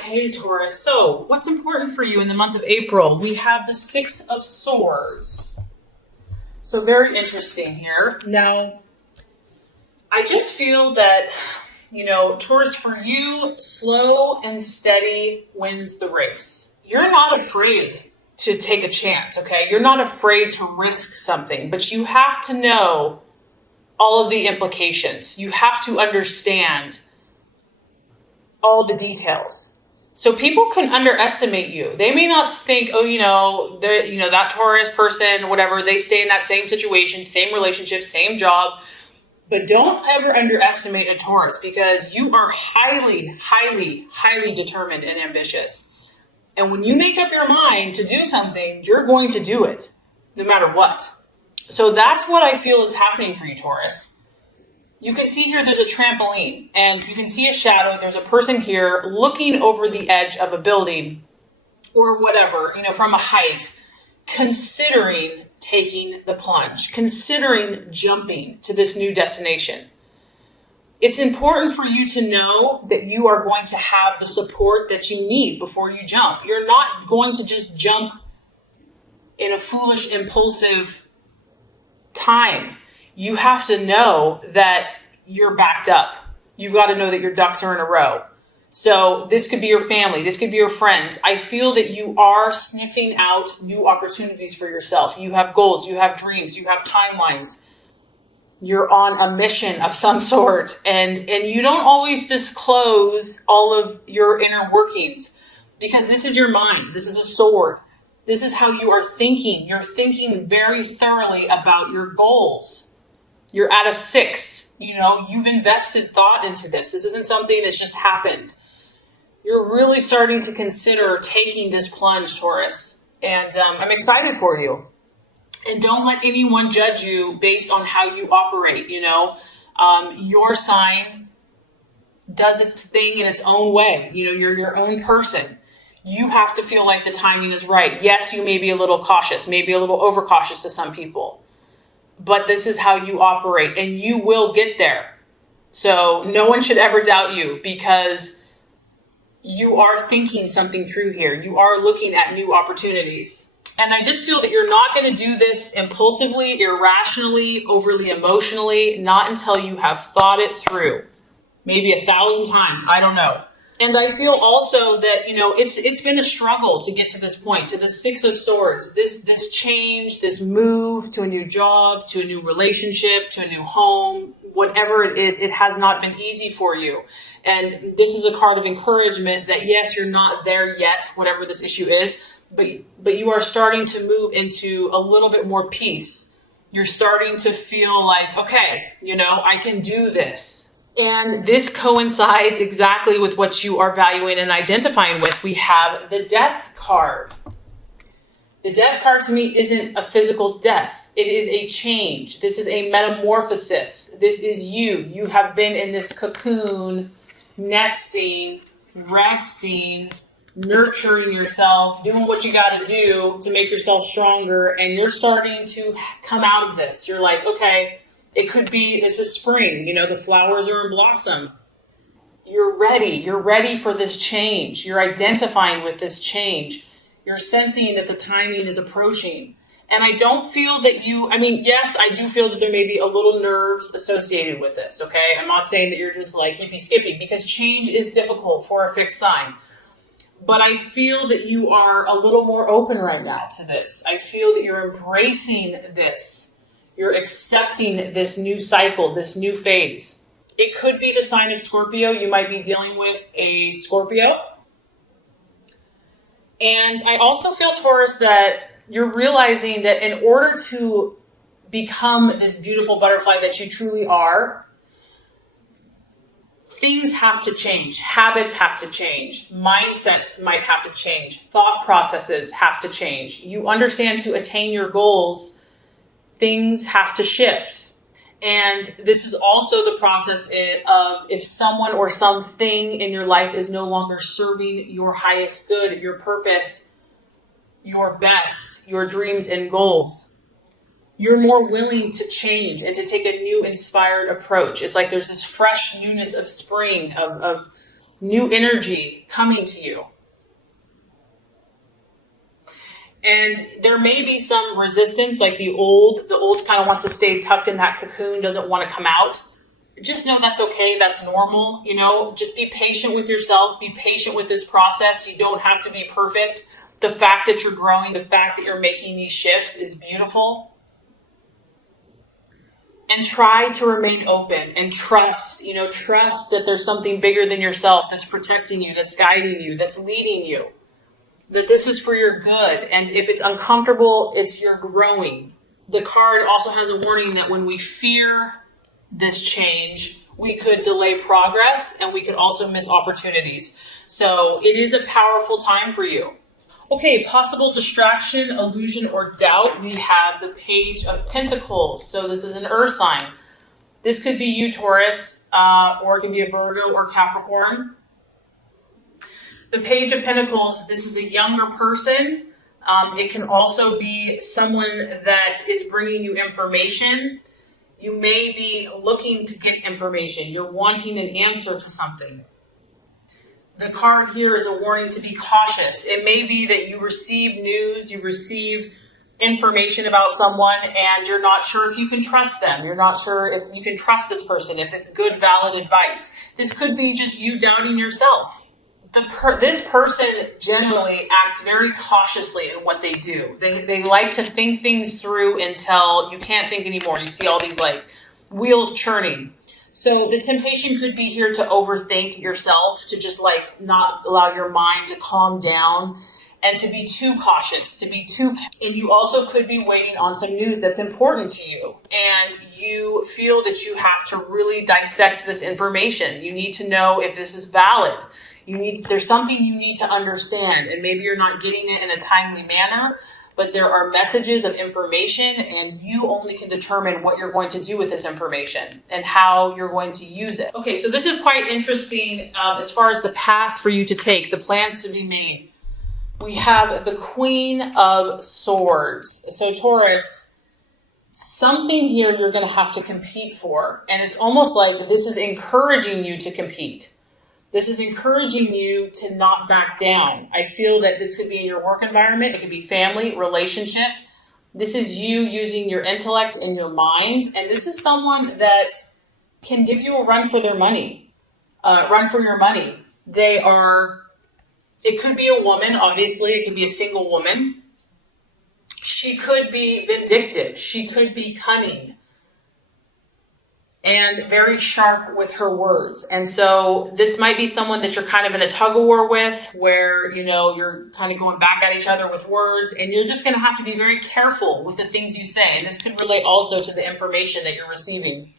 Okay, Taurus. So, what's important for you in the month of April? We have the Six of Swords. So, very interesting here. Now, I just feel that, Taurus, for you, slow and steady wins the race. You're not afraid to take a chance, okay? You're not afraid to risk something, but you have to know all of the implications. You have to understand all the details. So people can underestimate you. They may not think, that Taurus person, whatever, they stay in that same situation, same relationship, same job. But don't ever underestimate a Taurus, because you are highly, highly, highly determined and ambitious. And when you make up your mind to do something, you're going to do it, no matter what. So that's what I feel is happening for you, Taurus. You can see here there's a trampoline, and you can see a shadow. There's a person here looking over the edge of a building or whatever, from a height, considering taking the plunge, considering jumping to this new destination. It's important for you to know that you are going to have the support that you need before you jump. You're not going to just jump in a foolish, impulsive time. You have to know that you're backed up. You've got to know that your ducks are in a row. So this could be your family. This could be your friends. I feel that you are sniffing out new opportunities for yourself. You have goals. You have dreams. You have timelines. You're on a mission of some sort. And you don't always disclose all of your inner workings, because this is your mind. This is a sword. This is how you are thinking. You're thinking very thoroughly about your goals. You're at a 6, you've invested thought into this. This isn't something that's just happened. You're really starting to consider taking this plunge, Taurus. And I'm excited for you. And don't let anyone judge you based on how you operate, Your sign does its thing in its own way. You're your own person. You have to feel like the timing is right. Yes, you may be a little cautious, maybe a little overcautious to some people. But this is how you operate, and you will get there. So no one should ever doubt you, because you are thinking something through here. You are looking at new opportunities. And I just feel that you're not going to do this impulsively, irrationally, overly emotionally, not until you have thought it through. Maybe 1,000 times. I don't know. And I feel also that, it's been a struggle to get to this point, to the 6 of Swords, this change, this move to a new job, to a new relationship, to a new home, whatever it is, it has not been easy for you. And this is a card of encouragement that, yes, you're not there yet, whatever this issue is, but you are starting to move into a little bit more peace. You're starting to feel like, okay, I can do this. And this coincides exactly with what you are valuing and identifying with. We have the Death card. The Death card to me isn't a physical death. It is a change. This is a metamorphosis. This is you. You have been in this cocoon, nesting, resting, nurturing yourself, doing what you got to do to make yourself stronger. And you're starting to come out of this. You're like, okay, it could be, this is spring, the flowers are in blossom. You're ready. You're ready for this change. You're identifying with this change. You're sensing that the timing is approaching. And I don't feel that yes, I do feel that there may be a little nerves associated with this, okay? I'm not saying that you're just like hippy skippy, because change is difficult for a fixed sign. But I feel that you are a little more open right now to this. I feel that you're embracing this. You're accepting this new cycle, this new phase. It could be the sign of Scorpio. You might be dealing with a Scorpio. And I also feel, Taurus, that you're realizing that in order to become this beautiful butterfly that you truly are, things have to change. Habits have to change. Mindsets might have to change. Thought processes have to change. You understand, to attain your goals, things have to shift. And this is also the process of if someone or something in your life is no longer serving your highest good, your purpose, your best, your dreams and goals. You're more willing to change and to take a new inspired approach. It's like there's this fresh newness of spring, of new energy coming to you. And there may be some resistance, like the old kind of wants to stay tucked in that cocoon, doesn't want to come out. Just know that's okay. That's normal. Just be patient with yourself. Be patient with this process. You don't have to be perfect. The fact that you're growing, the fact that you're making these shifts is beautiful. And try to remain open and trust that there's something bigger than yourself that's protecting you, that's guiding you, that's leading you. That this is for your good. And if it's uncomfortable, it's your growing. The card also has a warning that when we fear this change, we could delay progress and we could also miss opportunities. So it is a powerful time for you. Okay, possible distraction, illusion, or doubt. We have the Page of Pentacles. So this is an earth sign. This could be you, Taurus, or it could be a Virgo or Capricorn. The Page of Pentacles, this is a younger person. It can also be someone that is bringing you information. You may be looking to get information. You're wanting an answer to something. The card here is a warning to be cautious. It may be that you receive news, you receive information about someone, and you're not sure if you can trust them. You're not sure if you can trust this person, if it's good, valid advice. This could be just you doubting yourself. This person generally acts very cautiously in what they do. They like to think things through until you can't think anymore. You see all these like wheels churning. So the temptation could be here to overthink yourself, to just like not allow your mind to calm down and to be too cautious, and you also could be waiting on some news that's important to you. And you feel that you have to really dissect this information. You need to know if this is valid. There's something you need to understand, and maybe you're not getting it in a timely manner, but there are messages of information, and you only can determine what you're going to do with this information and how you're going to use it. Okay, so this is quite interesting as far as the path for you to take, the plans to be made. We have the Queen of Swords. So Taurus, something here you're going to have to compete for, and it's almost like this is encouraging you to compete. This is encouraging you to not back down. I feel that this could be in your work environment. It could be family, relationship. This is you using your intellect and your mind. And this is someone that can give you a run for their money. It could be a woman, obviously. It could be a single woman. She could be vindictive. She could be cunning and very sharp with her words. And so this might be someone that you're kind of in a tug of war with, where, you're kind of going back at each other with words, and you're just going to have to be very careful with the things you say. And this could relate also to the information that you're receiving.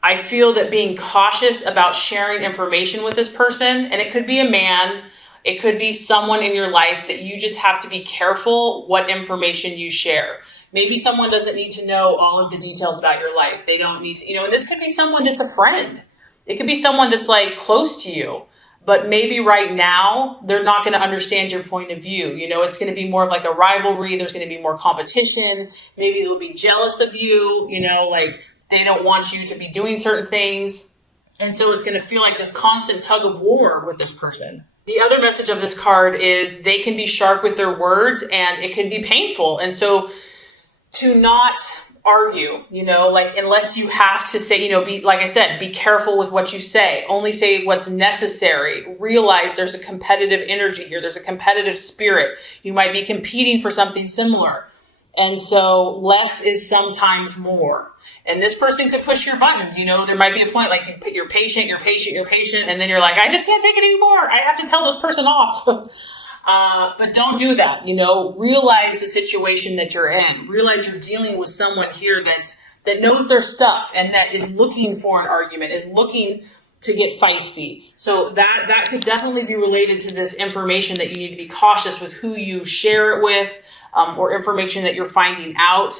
I feel that being cautious about sharing information with this person, and it could be a man, it could be someone in your life, that you just have to be careful what information you share. Maybe someone doesn't need to know all of the details about your life. They don't need to, and this could be someone that's a friend. It could be someone that's like close to you, but maybe right now they're not going to understand your point of view. It's going to be more of like a rivalry. There's going to be more competition. Maybe they'll be jealous of you, like they don't want you to be doing certain things. And so it's going to feel like this constant tug of war with this person. The other message of this card is they can be sharp with their words, and it can be painful. And so to not argue, unless you have to say, like I said, be careful with what you say. Only say what's necessary. Realize there's a competitive energy here. There's a competitive spirit. You might be competing for something similar. And so less is sometimes more. And this person could push your buttons. There might be a point like you're patient, and then you're like, I just can't take it anymore. I have to tell this person off. But don't do that. Realize the situation that you're in. Realize you're dealing with someone here that knows their stuff and that is looking for an argument, is looking to get feisty. So that could definitely be related to this information, that you need to be cautious with who you share it with, or information that you're finding out,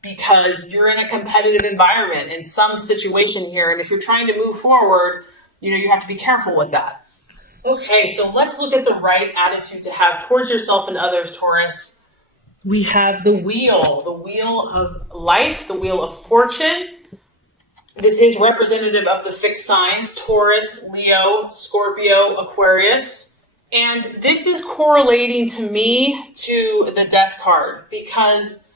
because you're in a competitive environment in some situation here. And if you're trying to move forward, you have to be careful with that. Okay, so let's look at the right attitude to have towards yourself and others, Taurus. We have the wheel of life, the wheel of fortune. This is representative of the fixed signs, Taurus, Leo, Scorpio, Aquarius. And this is correlating to me to the death card, because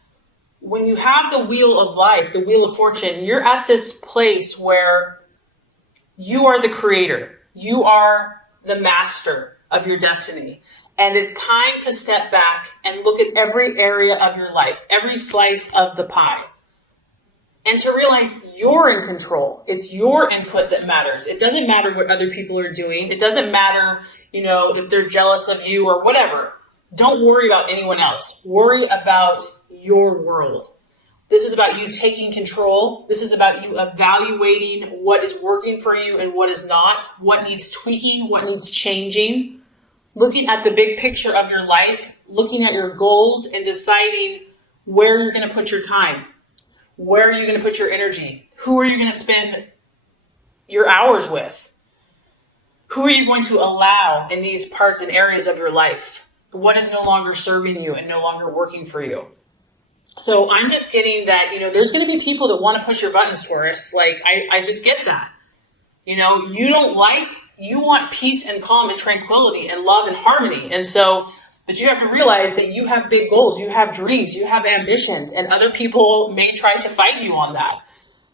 when you have the wheel of life, the wheel of fortune, you're at this place where you are the creator. You are the master of your destiny. And it's time to step back and look at every area of your life, every slice of the pie. And to realize you're in control. It's your input that matters. It doesn't matter what other people are doing. It doesn't matter, if they're jealous of you or whatever. Don't worry about anyone else. Worry about your world. This is about you taking control. This is about you evaluating what is working for you and what is not, what needs tweaking, what needs changing, looking at the big picture of your life, looking at your goals and deciding where you're going to put your time. Where are you going to put your energy? Who are you going to spend your hours with? Who are you going to allow in these parts and areas of your life? What is no longer serving you and no longer working for you? So I'm just getting that, there's going to be people that want to push your buttons, Taurus. I just get that. You want peace and calm and tranquility and love and harmony. And so, but you have to realize that you have big goals, you have dreams, you have ambitions, and other people may try to fight you on that.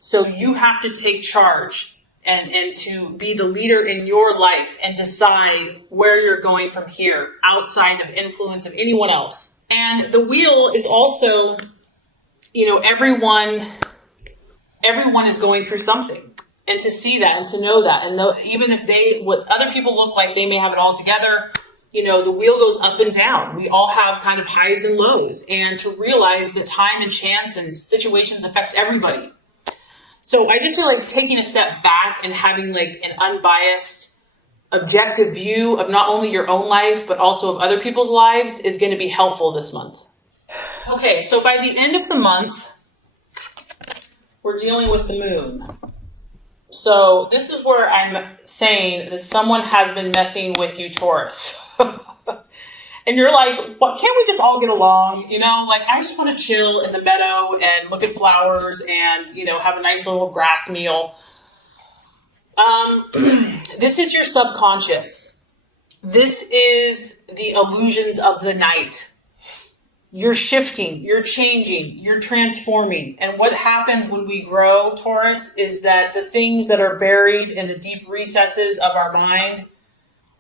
So you have to take charge and to be the leader in your life and decide where you're going from here, outside of influence of anyone else. And the wheel is also, everyone is going through something. And to see that and to know that, and even if what other people look like, they may have it all together. The wheel goes up and down. We all have kind of highs and lows, and to realize that time and chance and situations affect everybody. So I just feel like taking a step back and having an unbiased, objective view of not only your own life, but also of other people's lives is going to be helpful this month. Okay, so by the end of the month, we're dealing with the moon. So this is where I'm saying that someone has been messing with you, Taurus. And you're like, what, can't we just all get along? I just want to chill in the meadow and look at flowers and, have a nice little grass meal. This is your subconscious. This is the illusions of the night. You're shifting, you're changing, you're transforming. And what happens when we grow, Taurus, is that the things that are buried in the deep recesses of our mind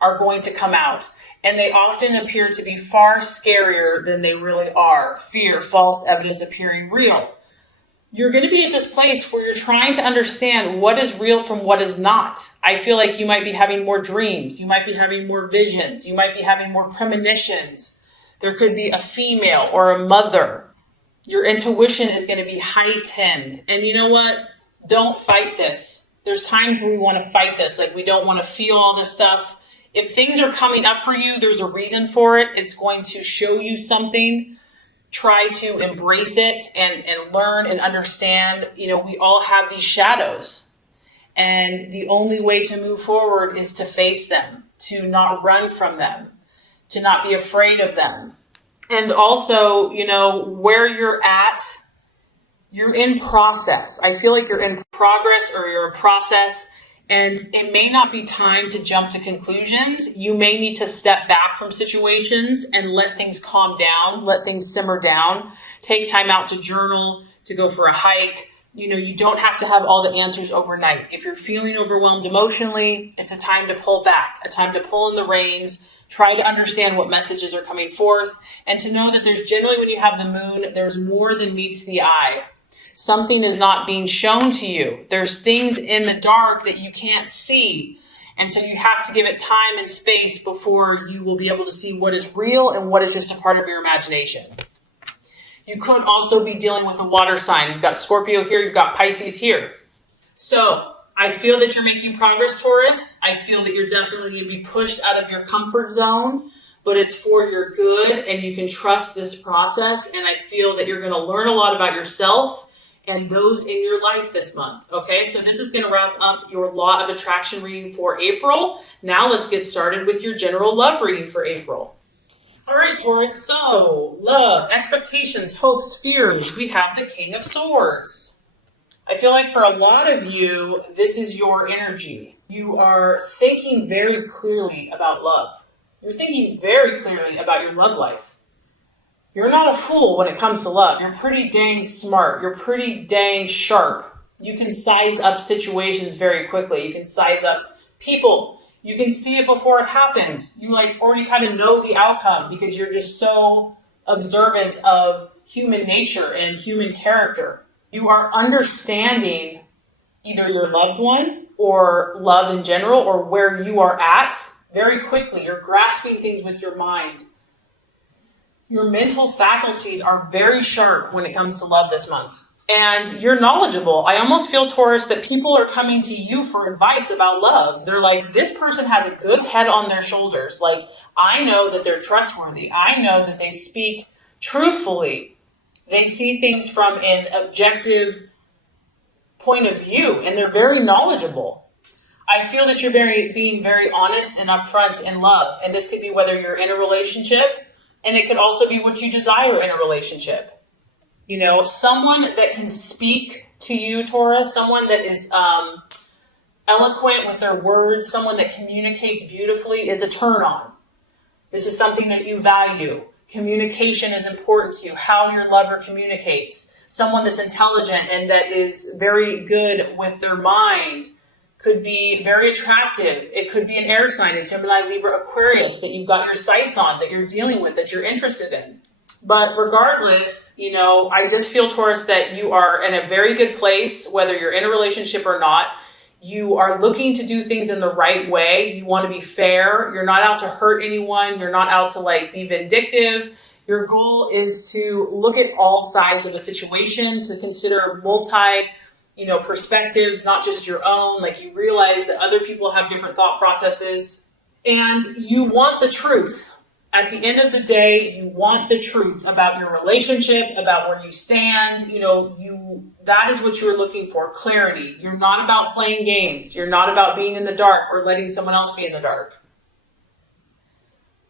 are going to come out. And they often appear to be far scarier than they really are. Fear, false evidence appearing real. You're going to be at this place where you're trying to understand what is real from what is not. I feel like you might be having more dreams. You might be having more visions. You might be having more premonitions. There could be a female or a mother. Your intuition is going to be heightened. And you know what? Don't fight this. There's times where we want to fight this. We don't want to feel all this stuff. If things are coming up for you, there's a reason for it. It's going to show you something. Try to embrace it and learn and understand. We all have these shadows. And the only way to move forward is to face them, to not run from them, to not be afraid of them. And also, where you're at, you're in process. I feel like you're in progress or you're in process, and it may not be time to jump to conclusions. You may need to step back from situations and let things calm down, let things simmer down, take time out to journal, to go for a hike. You don't have to have all the answers overnight. If you're feeling overwhelmed emotionally, it's a time to pull back, a time to pull in the reins, try to understand what messages are coming forth, and to know that there's generally, when you have the moon, there's more than meets the eye. Something is not being shown to you. There's things in the dark that you can't see. And so you have to give it time and space before you will be able to see what is real and what is just a part of your imagination. You could also be dealing with a water sign. You've got Scorpio here, you've got Pisces here. So I feel that you're making progress, Taurus. I feel that you're definitely going to be pushed out of your comfort zone, but it's for your good and you can trust this process. And I feel that you're going to learn a lot about yourself and those in your life this month. Okay, so this is going to wrap up your Law of Attraction reading for April. Now let's get started with your general love reading for April. All right, Taurus, so love, expectations, hopes, fears. We have the King of Swords. I feel like for a lot of you, this is your energy. You are thinking very clearly about love. You're thinking very clearly about your love life. You're not a fool when it comes to love. You're pretty dang smart. You're pretty dang sharp. You can size up situations very quickly. You can size up people. You can see it before it happens. You already kind of know the outcome because you're just so observant of human nature and human character. You are understanding either your loved one or love in general or where you are at very quickly. You're grasping things with your mind. Your mental faculties are very sharp when it comes to love this month. And you're knowledgeable. I almost feel, Taurus, that people are coming to you for advice about love. They're like, this person has a good head on their shoulders. Like, I know that they're trustworthy. I know that they speak truthfully. They see things from an objective point of view, and they're very knowledgeable. I feel that you're being very honest and upfront in love. And this could be whether you're in a relationship, and it could also be what you desire in a relationship. You know, someone that can speak to you, Taurus, someone that is eloquent with their words, someone that communicates beautifully is a turn on. This is something that you value. Communication is important to you, how your lover communicates. Someone that's intelligent and that is very good with their mind could be very attractive. It could be an air sign, a Gemini, Libra, Aquarius that you've got your sights on, that you're dealing with, that you're interested in. But regardless, you know, I just feel, Taurus, that you are in a very good place, whether you're in a relationship or not. You are looking to do things in the right way. You want to be fair. You're not out to hurt anyone. You're not out to be vindictive. Your goal is to look at all sides of a situation, to consider perspectives, not just your own. Like, you realize that other people have different thought processes, and you want the truth. At the end of the day, you want the truth about your relationship, about where you stand. That is what you're looking for, clarity. You're not about playing games. You're not about being in the dark or letting someone else be in the dark.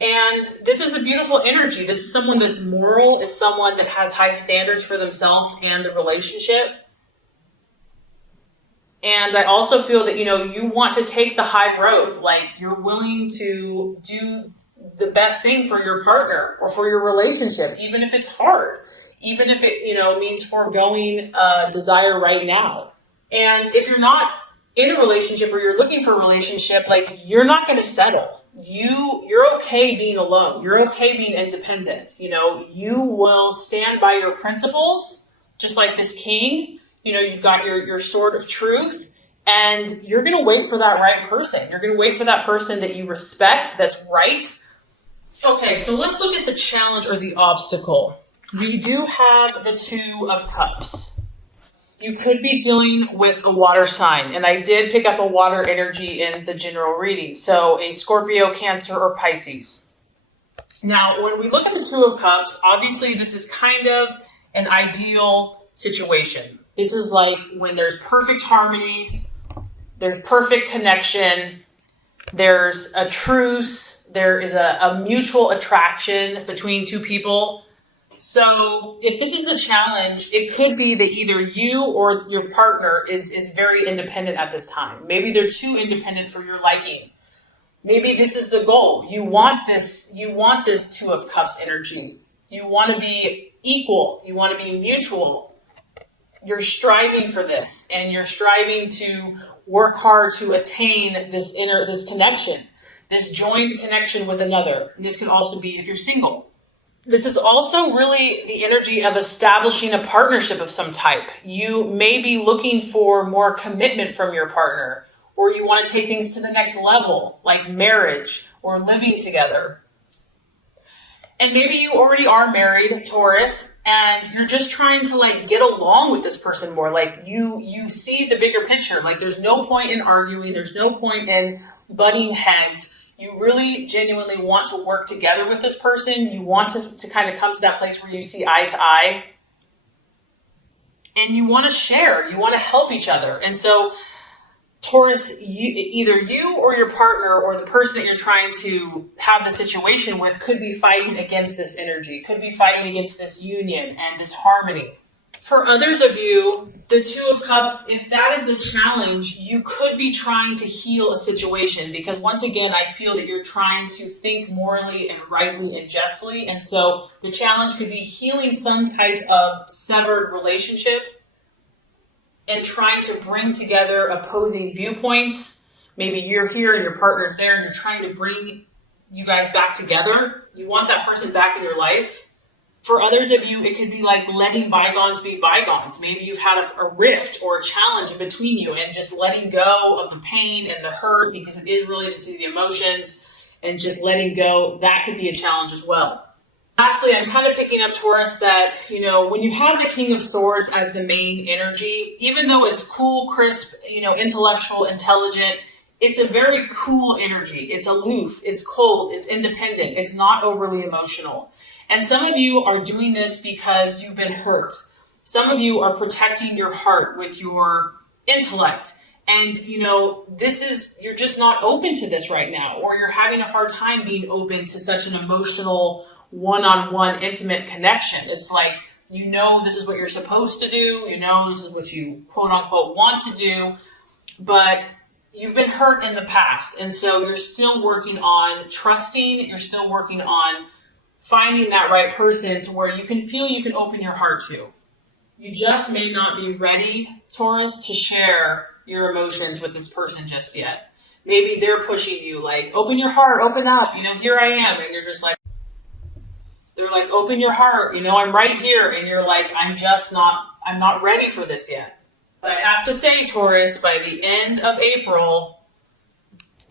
And this is a beautiful energy. This is someone that's moral. It's someone that has high standards for themselves and the relationship. And I also feel that, you want to take the high road. Like, you're willing to do the best thing for your partner or for your relationship, even if it's hard, even if it, means foregoing desire right now. And if you're not in a relationship or you're looking for a relationship, you're not going to settle. You're okay being alone. You're okay being independent. You will stand by your principles, just like this king. You've got your sword of truth, and you're going to wait for that right person. You're going to wait for that person that you respect, that's right. Okay, so let's look at the challenge or the obstacle. We do have the Two of Cups. You could be dealing with a water sign, and I did pick up a water energy in the general reading, so a Scorpio, Cancer, or Pisces. Now, when we look at the Two of Cups, obviously this is kind of an ideal situation. This is like when there's perfect harmony, there's perfect connection, there's a truce, there is a mutual attraction between two people. So if this is the challenge, it could be that either you or your partner is very independent at this time. Maybe they're too independent for your liking. Maybe this is the goal. You want this Two of Cups energy. You want to be equal. You want to be mutual. You're striving for this, and you're striving to work hard to attain this connection, this joined connection with another. And this can also be if you're single. This is also really the energy of establishing a partnership of some type. You may be looking for more commitment from your partner, or you want to take things to the next level, like marriage or living together. And maybe you already are married, Taurus, and you're just trying to get along with this person more. You see the bigger picture. There's no point in arguing. There's no point in butting heads. You really genuinely want to work together with this person. You want to kind of come to that place where you see eye to eye. And you want to share. You want to help each other. And so, Taurus, either you or your partner or the person that you're trying to have the situation with could be fighting against this energy, could be fighting against this union and this harmony. For others of you, the Two of Cups, if that is the challenge, you could be trying to heal a situation, because once again, I feel that you're trying to think morally and rightly and justly. And so the challenge could be healing some type of severed relationship and trying to bring together opposing viewpoints. Maybe you're here and your partner's there and you're trying to bring you guys back together. You want that person back in your life. For others of you, it could be like letting bygones be bygones. Maybe you've had a rift or a challenge in between you, and just letting go of the pain and the hurt, because it is related to the emotions, and just letting go, that could be a challenge as well. Lastly, I'm kind of picking up, Taurus, that, when you have the King of Swords as the main energy, even though it's cool, crisp, intellectual, intelligent, it's a very cool energy. It's aloof, it's cold, it's independent, it's not overly emotional. And some of you are doing this because you've been hurt. Some of you are protecting your heart with your intellect. And, you're just not open to this right now, or you're having a hard time being open to such an emotional, one-on-one, intimate connection. It's like, this is what you're supposed to do. This is what you, quote unquote, want to do. But you've been hurt in the past. And so you're still working on trusting. You're still working on finding that right person to where you can feel you can open your heart to. You just may not be ready, Taurus, to share your emotions with this person just yet. Maybe they're pushing you, like, open your heart, open up, here I am. And you're just like, they're like, open your heart, I'm right here. And you're like, I'm not ready for this yet. But I have to say, Taurus, by the end of April,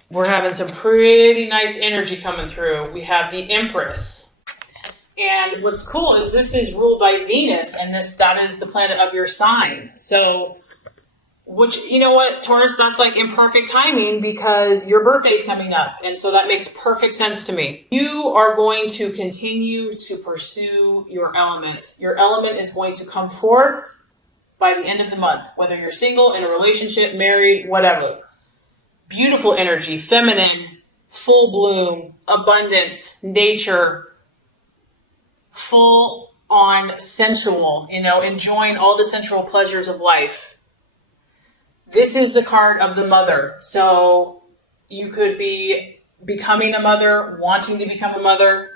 we're having some pretty nice energy coming through. We have the Empress. And what's cool is this is ruled by Venus, and that is the planet of your sign. So, which, Taurus, that's like imperfect timing, because your birthday's coming up. And so that makes perfect sense to me. You are going to continue to pursue your element. Your element is going to come forth by the end of the month, whether you're single, in a relationship, married, whatever. Beautiful energy, feminine, full bloom, abundance, nature, full on sensual, enjoying all the sensual pleasures of life. This is the card of the mother. So you could be becoming a mother, wanting to become a mother.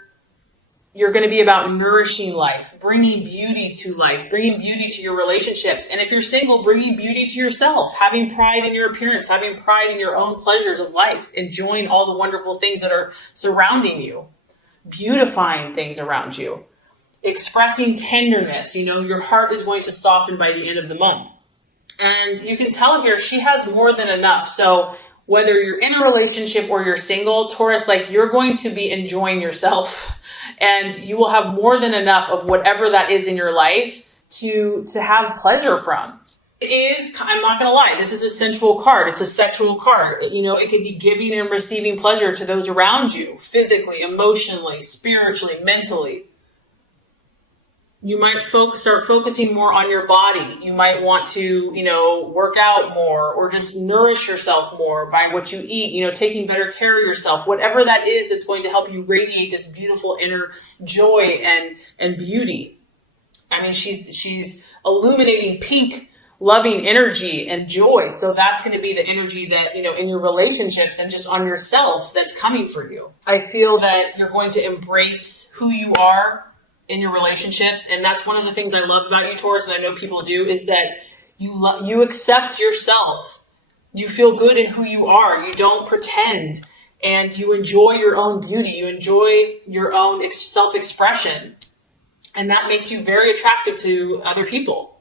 You're going to be about nourishing life, bringing beauty to life, bringing beauty to your relationships. And if you're single, bringing beauty to yourself, having pride in your appearance, having pride in your own pleasures of life, enjoying all the wonderful things that are surrounding you, beautifying things around you, expressing tenderness. Your heart is going to soften by the end of the month. And you can tell here, she has more than enough. So whether you're in a relationship or you're single, Taurus, you're going to be enjoying yourself, and you will have more than enough of whatever that is in your life to have pleasure from. It is, I'm not going to lie, this is a sensual card. It's a sexual card. It could be giving and receiving pleasure to those around you, physically, emotionally, spiritually, mentally. You might start focusing more on your body. You might want to, work out more, or just nourish yourself more by what you eat, taking better care of yourself, whatever that is that's going to help you radiate this beautiful inner joy and beauty. I mean, she's illuminating pink, loving energy and joy. So that's going to be the energy that, in your relationships and just on yourself that's coming for you. I feel that you're going to embrace who you are in your relationships. And that's one of the things I love about you, Taurus, and I know people do, is that you accept yourself. You feel good in who you are. You don't pretend, and you enjoy your own beauty. You enjoy your own self-expression. And that makes you very attractive to other people.